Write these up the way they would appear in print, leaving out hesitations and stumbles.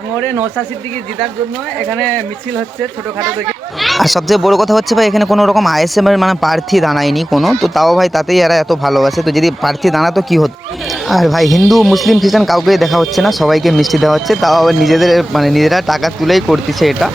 ভাঙড়ে নওশাদ সিদ্দিকী জেতার জন্য এখানে মিছিল হচ্ছে ছোটখাটো থেকে। আর সবচেয়ে বড় কথা হচ্ছে ভাই, এখানে কোনো রকম আইএসএম এর মানে প্রার্থী দাঁড়ায়নি কোনো, তো তাও ভাই তাতেই এরা এত ভালোবাসে। তো যদি প্রার্থী দাঁড়াতো কি হতো। আর ভাই হিন্দু মুসলিম খ্রিস্টান কাউকেই দেখা হচ্ছে না, সবাইকে মিষ্টি দেওয়া হচ্ছে, তাও আবার নিজেদের মানে নিজেরা টাকা তুলেই করতেছে এটা।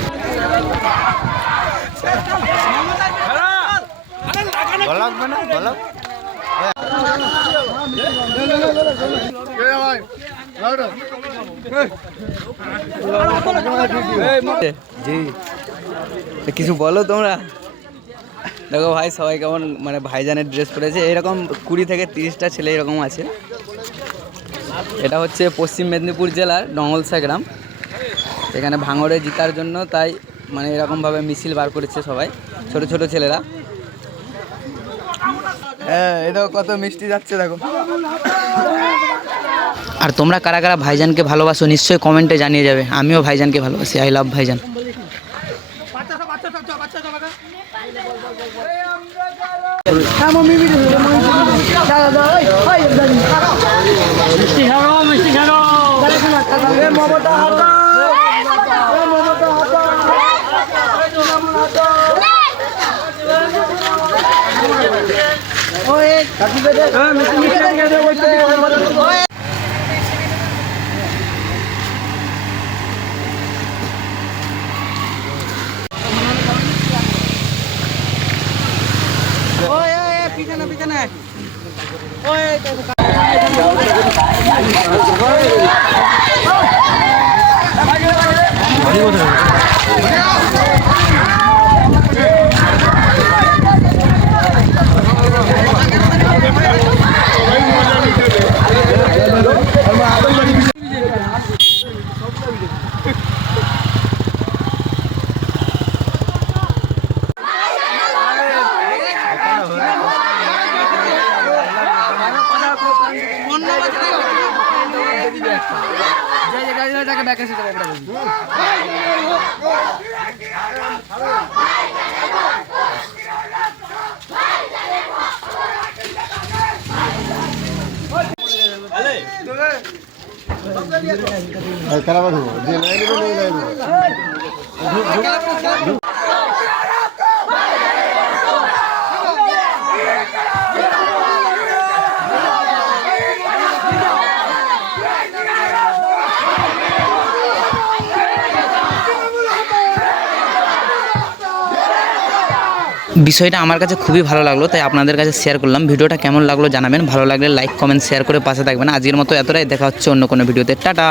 জি কিছু বলো তোমরা। দেখো ভাই সবাই কেমন মানে ভাইজানের ড্রেস পরেছে, এরকম 20 থেকে 30টা ছেলে এরকম আছে। এটা হচ্ছে পশ্চিম মেদিনীপুর জেলার ডঙ্গলসা গ্রাম, এখানে ভাঙড়ে জেতার জন্য তাই মানে এরকমভাবে মিছিল বার করেছে সবাই ছোট ছোট ছেলেরা। হ্যাঁ এটা কত মিষ্টি যাচ্ছে দেখো। আর তোমরা কারা কারা ভাইজানকে ভালোবাসো নিশ্চয়ই কমেন্টে জানিয়ে যাবে। আমিও ভাইজানকে ভালোবাসি, আই লাভ ভাইজান। বিষয়টা আমার কাছে খুবই ভালো লাগলো, তাই আপনাদের কাছে শেয়ার করলাম। ভিডিওটা কেমন লাগলো জানাবেন, ভালো লাগলে লাইক কমেন্ট শেয়ার করে পাশে থাকবেন। আজকের মতো এতটাই, দেখা হচ্ছে অন্য কোনো ভিডিওতে। টাটা।